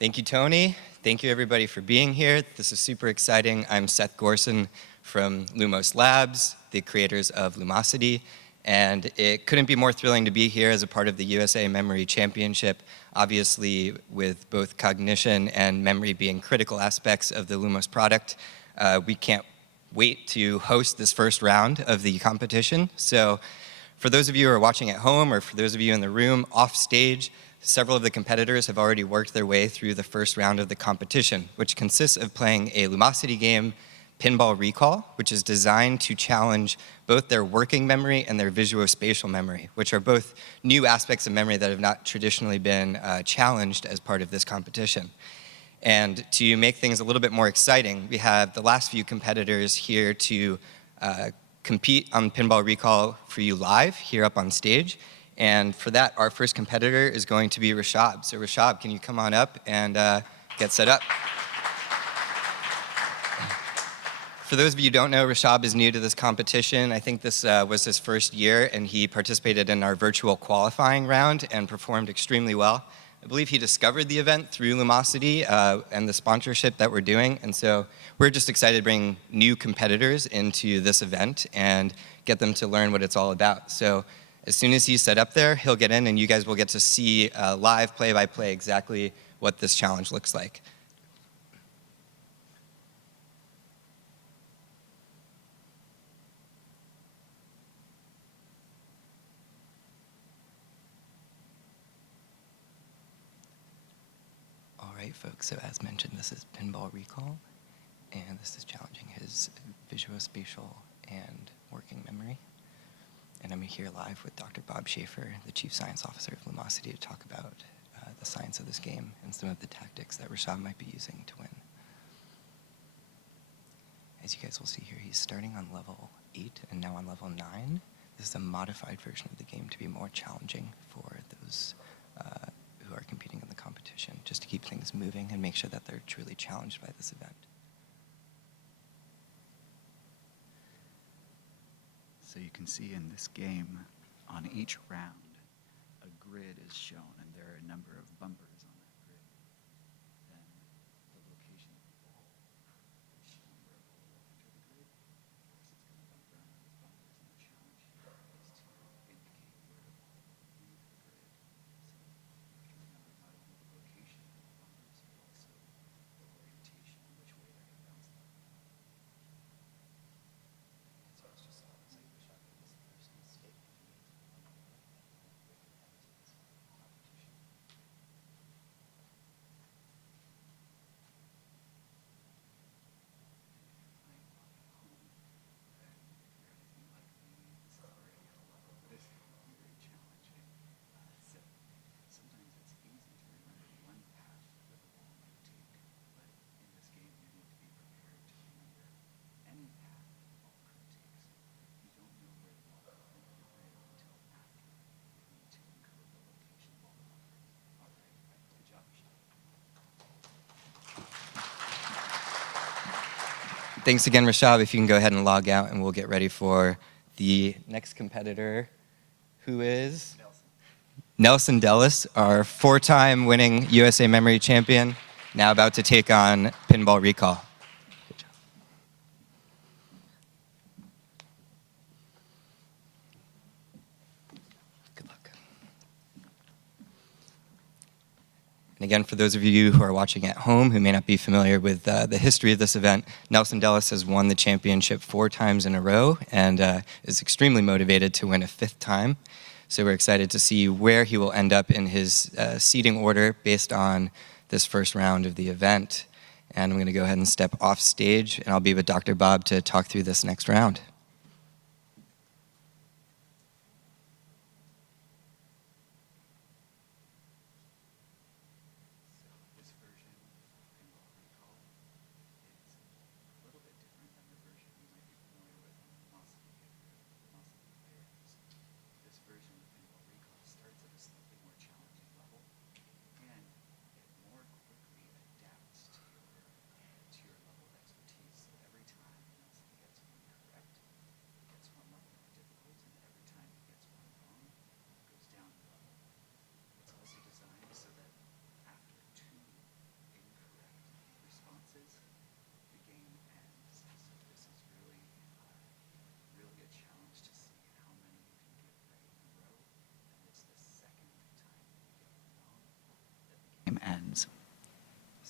Thank you, Tony. Thank you, everybody, for being here. This is super exciting. I'm Seth Gorson from Lumos Labs, the creators of Lumosity, and it couldn't be more thrilling to be here as a part of the USA Memory Championship, obviously with both cognition and memory being critical aspects of the Lumos product. We can't wait to host this first round of the competition. So for those of you who are watching at home, or for those of you in the room off stage, several of the competitors have already worked their way through the first round of the competition, which consists of playing a Lumosity game, Pinball Recall, which is designed to challenge both their working memory and their visuospatial memory, which are both new aspects of memory that have not traditionally been challenged as part of this competition. And to make things a little bit more exciting, we have the last few competitors here to compete on Pinball Recall for you live here up on stage. And for that, our first competitor is going to be RISHABH. So RISHABH, can you come on up and get set up? For those of you who don't know, RISHABH is new to this competition. I think this was his first year, and he participated in our virtual qualifying round and performed extremely well. I believe he discovered the event through Lumosity and the sponsorship that we're doing, and so we're just excited to bring new competitors into this event and get them to learn what it's all about. So as soon as he's set up there, he'll get in, and you guys will get to see live play-by-play exactly what this challenge looks like. All right, folks, so as mentioned, this is Pinball Recall, and this is challenging his visuospatial and working memory. And I'm here live with Dr. Bob Schaefer, the Chief Science Officer of Lumosity, to talk about the science of this game and some of the tactics that RISHABH might be using to win. As you guys will see here, he's starting on level 8 and now on level 9. This is a modified version of the game to be more challenging for those who are competing in the competition, just to keep things moving and make sure that they're truly challenged by this event. So you can see in this game, on each round, a grid is shown, and there are a number of bumpers on that grid. Then the location of the ball is shown where a ball will enter the grid. Of course, it's going to bump around those bumpers, and the challenge here is to indicate where the ball will leave the grid. So you have to remember not only the location of the bumpers, but also the orientation and which way they're going to bounce the ball. So it's just like RISHABH did this first mistake he made on the ball, and break it out to this competition. Thanks again, RISHABH. If you can go ahead and log out, and we'll get ready for the next competitor, who is Nelson DELLIS, our 4-time winning USA Memory champion, now about to take on Pinball Recall. Good job. Good luck. And again, for those of you who are watching at home who may not be familiar with the history of this event, Nelson DELLIS has won the championship 4 times in a row and is extremely motivated to win a 5th time. So we're excited to see where he will end up in his seeding order based on this first round of the event. And I'm going to go ahead and step off stage, and I'll be with Dr. Bob to talk through this next round. To your level of expertise. So every time Nelson gets one correct,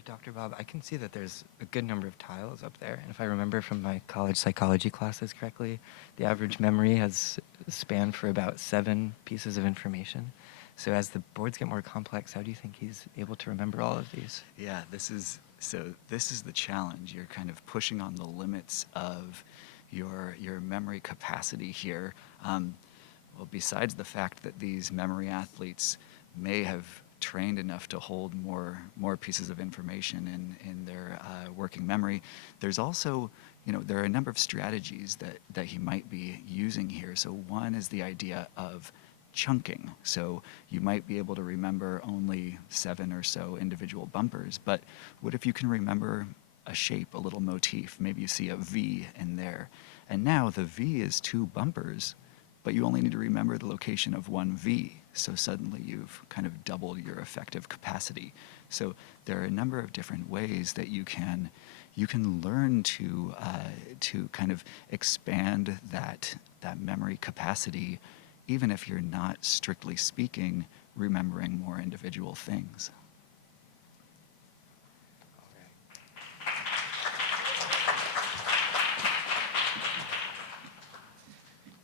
So Dr. Bob, I can see that there's a good number of tiles up there. And if I remember from my college psychology classes correctly, the average memory has a span for about 7 pieces of information. So as the boards get more complex, how do you think he's able to remember all of these? Yeah, this is the challenge. You're kind of pushing on the limits of your memory capacity here. Well, besides the fact that these memory athletes may have trained enough to hold more pieces of information in their working memory, there's also, there are a number of strategies that he might be using here. So one is the idea of chunking. So you might be able to remember only 7 or so individual bumpers, but what if you can remember a shape, a little motif? Maybe you see a V in there, and now the V is 2 bumpers, but you only need to remember the location of 1 V. So suddenly you've kind of doubled your effective capacity. So there are a number of different ways that you can learn to kind of expand that memory capacity, even if you're not, strictly speaking, remembering more individual things.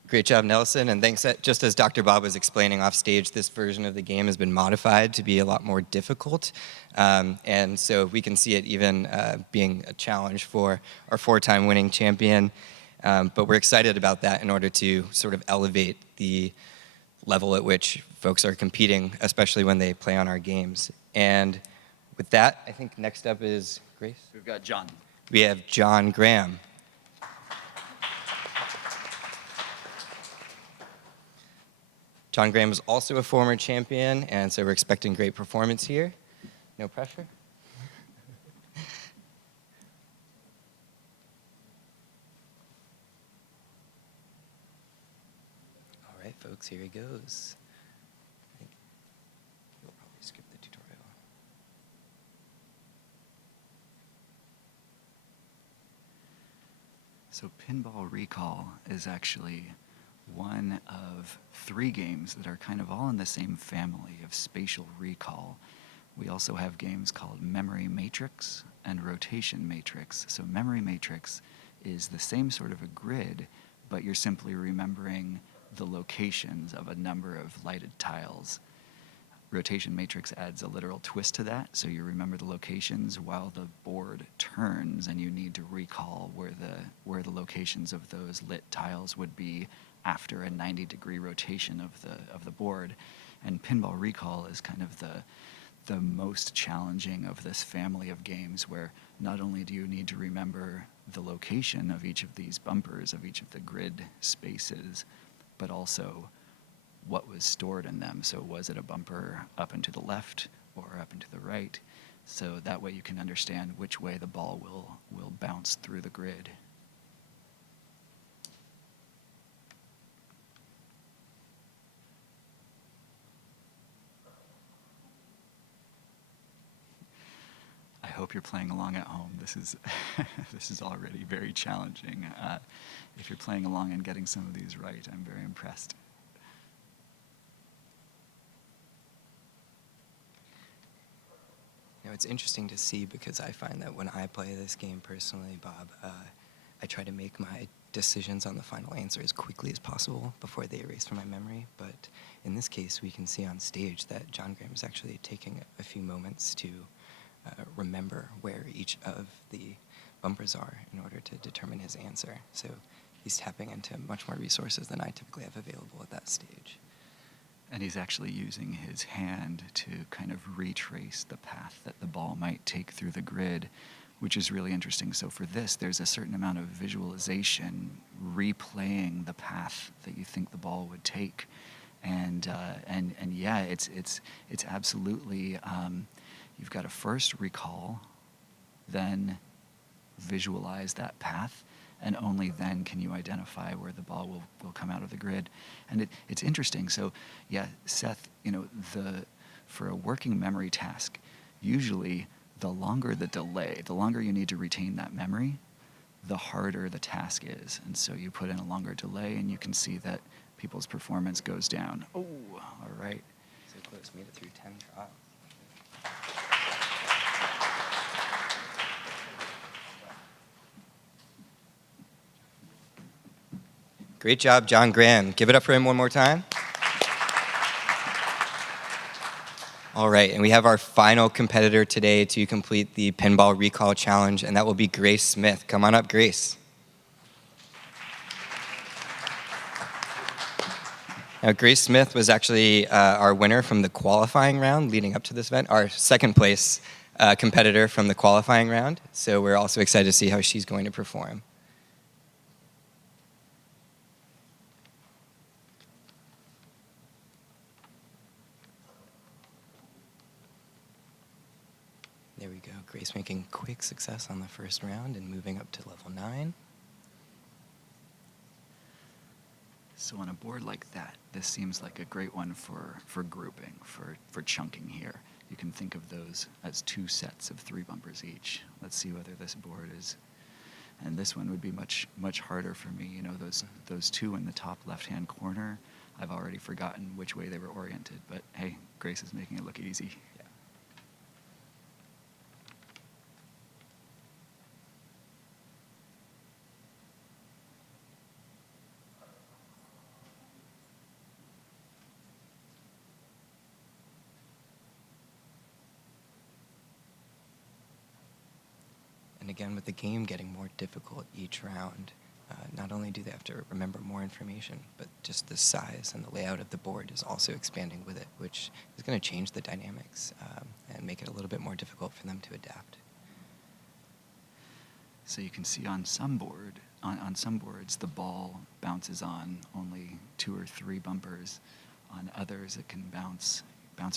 Great job, Nelson, and thanks. Just as Dr. Bob was explaining off stage, this version of the game has been modified to be a lot more difficult, and so we can see it even being a challenge for our 4-time winning champion, but we're excited about that in order to sort of elevate the level at which folks are competing, especially when they play on our games. And with that, I think next up is Grace. We've got John. We have John Graham. John Graham is also a former champion, and so we're expecting great performance here. No pressure. All right, folks, here he goes. I think you'll probably skip the tutorial. So Pinball Recall is actually one of 3 games that are kind of all in the same family of spatial recall. We also have games called Memory Matrix and Rotation Matrix. So Memory Matrix is the same sort of a grid, but you're simply remembering the locations of a number of lighted tiles. Rotation Matrix adds a literal twist to that, so you remember the locations while the board turns, and you need to recall where the locations of those lit tiles would be after a 90-degree rotation of the board. And Pinball Recall is kind of the most challenging of this family of games, where not only do you need to remember the location of each of these bumpers, of each of the grid spaces, but also what was stored in them. So was it a bumper up and to the left or up and to the right? So that way you can understand which way the ball will bounce through the grid. I hope you're playing along at home. This is this is already very challenging. If you're playing along and getting some of these right, I'm very impressed. You know, it's interesting to see, because I find that when I play this game personally, Bob, I try to make my decisions on the final answer as quickly as possible before they erase from my memory. But in this case, we can see on stage that John Graham is actually taking a few moments to remember where each of the bumpers are in order to determine his answer. So he's tapping into much more resources than I typically have available at that stage. And he's actually using his hand to kind of retrace the path that the ball might take through the grid, which is really interesting. So for this, there's a certain amount of visualization, replaying the path that you think the ball would take. And yeah, it's absolutely, you've got to first recall, then visualize that path, and only then can you identify where the ball will come out of the grid. And it's interesting. So yeah, Seth, for a working memory task, usually the longer the delay, the longer you need to retain that memory, the harder the task is. And so you put in a longer delay, and you can see that people's performance goes down. Oh, all right. So close, made it through 10 trials. Great job, John Graham. Give it up for him one more time. All right, and we have our final competitor today to complete the Pinball Recall Challenge, and that will be Grace Smith. Come on up, Grace. Now, Grace Smith was actually our winner from the qualifying round leading up to this event, our second place competitor from the qualifying round. So we're also excited to see how she's going to perform. There we go, Grace making quick success on the first round and moving up to level 9. So on a board like that, this seems like a great one for grouping, for chunking here. You can think of those as 2 sets of 3 bumpers each. Let's see whether this board is, and this one would be much harder for me. You know, those 2 in the top left-hand corner, I've already forgotten which way they were oriented, but hey, Grace is making it look easy. And again, with the game getting more difficult each round, not only do they have to remember more information, but just the size and the layout of the board is also expanding with it, which is going to change the dynamics and make it a little bit more difficult for them to adapt. So you can see on some boards, the ball bounces on only 2 or 3 bumpers. On others, it can bounce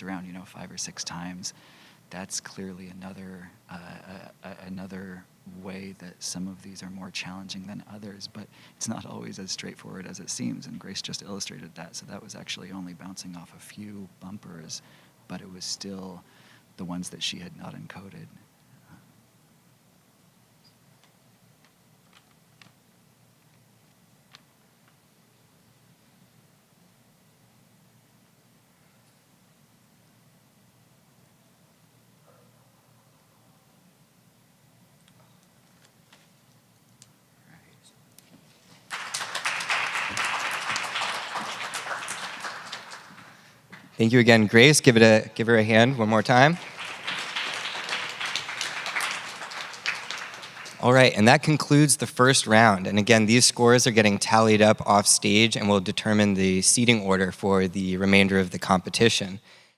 around, 5 or 6 times. That's clearly another way that some of these are more challenging than others, but it's not always as straightforward as it seems, and Grace just illustrated that. So that was actually only bouncing off a few bumpers, but it was still the ones that she had not encoded. Thank you again, Grace. Give her a hand one more time. All right, and that concludes the first round. And again, these scores are getting tallied up off stage and will determine the seating order for the remainder of the competition.